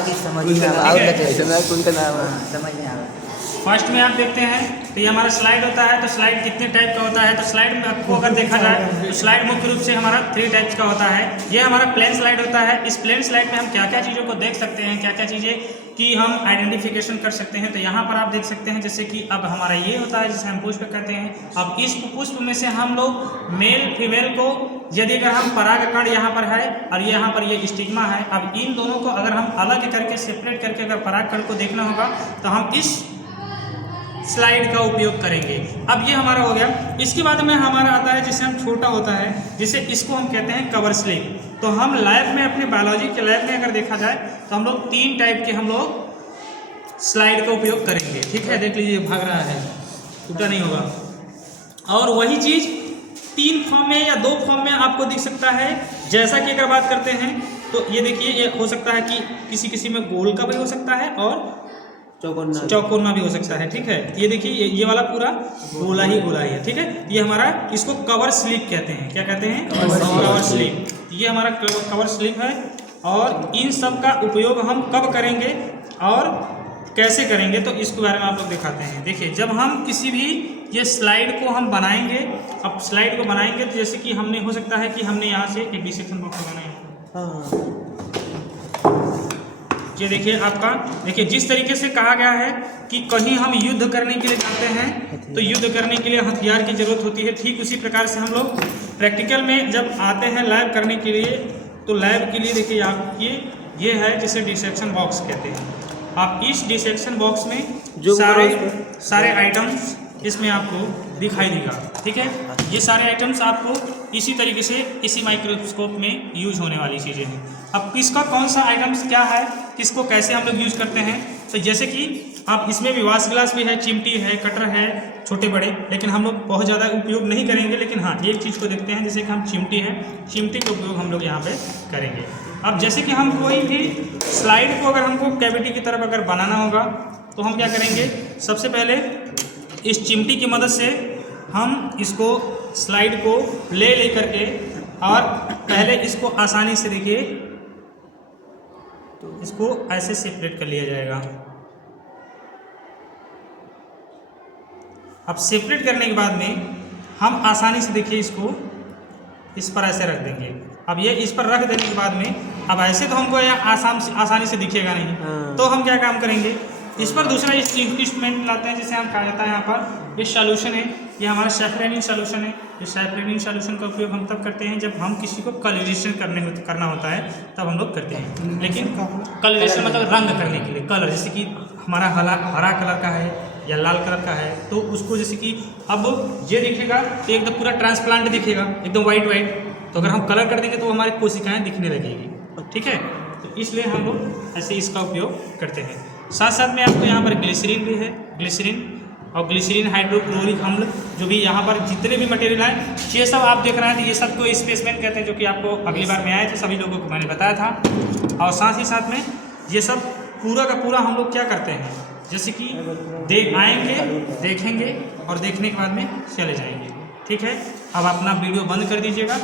बाकी समझ नहीं आ रहा, समझ नहीं आ रहा। फर्स्ट में आप देखते हैं तो ये हमारा स्लाइड होता है। तो स्लाइड कितने टाइप का होता है, तो स्लाइड में आपको अगर देखा जाए तो स्लाइड मुख्य रूप से हमारा 3 टाइप्स का होता है। ये हमारा प्लेन स्लाइड होता है। इस प्लेन स्लाइड में हम क्या क्या चीज़ों को देख सकते हैं, क्या क्या चीज़ें की हम आइडेंटिफिकेशन कर सकते हैं। तो यहाँ पर आप देख सकते हैं जैसे कि अब हमारा ये होता है जिसे हम पुष्प कहते हैं। अब इस पुष्प में से हम लोग मेल फीमेल को, यदि अगर हम परागकण यहाँ पर है और ये यहाँ पर ये स्टिग्मा है, अब इन दोनों को अगर हम अलग करके सेपरेट करके अगर परागकण को देखना होगा तो हम इस स्लाइड का उपयोग करेंगे। अब ये हमारा हो गया। इसके बाद में हमारा आता है जिसे हम छोटा होता है, जिसे इसको हम कहते हैं कवर स्लिप। तो हम लैब में, अपने बायोलॉजी के लैब में अगर देखा जाए तो हम लोग 3 टाइप के हम लोग स्लाइड का उपयोग करेंगे। ठीक है, देख लीजिए भाग रहा है, टूटा नहीं होगा। और वही चीज़ 3 फॉर्म में या 2 फॉर्म में आपको दिख सकता है। जैसा कि अगर बात करते हैं तो ये देखिए, ये हो सकता है कि किसी किसी में गोल का भी हो सकता है और चौकोना भी हो सकता है। ठीक है, ये देखिए ये वाला पूरा गोला ही है। ठीक है, ये हमारा, इसको कवर स्लिप कहते हैं। क्या कहते हैं? Cover slip. ये हमारा कवर स्लिप है। और इन सब का उपयोग हम कब करेंगे और कैसे करेंगे तो इसके बारे में आप लोग दिखाते हैं। देखिए, जब हम किसी भी ये स्लाइड को हम बनाएंगे, अब स्लाइड को बनाएंगे तो जैसे कि हमने, हो सकता है कि हमने यहाँ से एक डिसेक्शन बॉक्स बनाया है। ये देखिए आपका, देखिए जिस तरीके से कहा गया है कि कहीं हम युद्ध करने के लिए जाते हैं तो युद्ध करने के लिए हथियार की जरूरत होती है। ठीक उसी प्रकार से हम लोग प्रैक्टिकल में जब आते हैं लैब करने के लिए, तो लैब के लिए देखिए आप ये है जिसे डिसेक्शन बॉक्स कहते हैं। आप इस डिसेक्शन बॉक्स में जो सारे आइटम्स इसमें आपको दिखाई देगा। ठीक है, ये सारे आइटम्स आपको इसी तरीके से इसी माइक्रोस्कोप में यूज होने वाली चीज़ें हैं। अब किसका कौन सा आइटम्स क्या है, किसको कैसे हम लोग यूज करते हैं, तो जैसे कि आप इसमें भी वाश ग्लास भी है, चिमटी है, कटर है, छोटे बड़े, लेकिन हम लोग बहुत ज़्यादा उपयोग नहीं करेंगे। लेकिन हाँ, एक चीज़ को देखते हैं, जैसे कि हम चिमटी है, चिमटी का उपयोग हम लोग यहाँ पे करेंगे। अब जैसे कि हम कोई भी स्लाइड को अगर हमको कैविटी की तरफ अगर बनाना होगा तो हम क्या करेंगे, सबसे पहले इस चिमटी की मदद से हम इसको स्लाइड को ले करके, और पहले इसको आसानी से देखिए इसको ऐसे सेपरेट कर लिया जाएगा। अब सेपरेट करने के बाद में हम आसानी से देखिए इसको इस पर ऐसे रख देंगे। अब ये इस पर रख देने के बाद में, अब ऐसे तो हमको यह आसानी से दिखेगा नहीं, तो हम क्या काम करेंगे, इस पर दूसरा इंस्ट्रूमेंट लाते हैं जिसे हम कहा जाता है, यहाँ पर ये सॉल्यूशन है, ये हमारा सैफरेनिन सॉल्यूशन है। इस सैफरेनिन सॉल्यूशन का उपयोग हम तब करते हैं जब हम किसी को कलरेशन करना होता है, तब हम लोग करते हैं। लेकिन कलरेशन मतलब रंग करने के लिए, कलर, जैसे कि हमारा हरा कलर का है या लाल कलर का है, तो उसको जैसे कि अब ये दिखेगा तो एकदम पूरा ट्रांसप्लांट दिखेगा, एकदम वाइट। तो अगर हम कलर कर देंगे तो हमारी कोशिकाएँ दिखने लगेगी। ठीक है, तो इसलिए हम लोग ऐसे इसका उपयोग करते हैं। साथ साथ में आपको यहाँ पर ग्लिसरीन भी है, ग्लिसरीन और ग्लिसरीन हाइड्रोक्लोरिक अम्ल, जो भी यहाँ पर जितने भी मटेरियल हैं, ये सब आप देख रहे हैं, तो ये सब को स्पेसमेन कहते हैं, जो कि आपको अगली बार में आए थे, सभी लोगों को मैंने बताया था। और साथ ही साथ में ये सब पूरा का पूरा हम लोग क्या करते हैं, जैसे कि आएंगे, देखेंगे और देखने के बाद में चले जाएंगे। ठीक है, अब अपना वीडियो बंद कर दीजिएगा।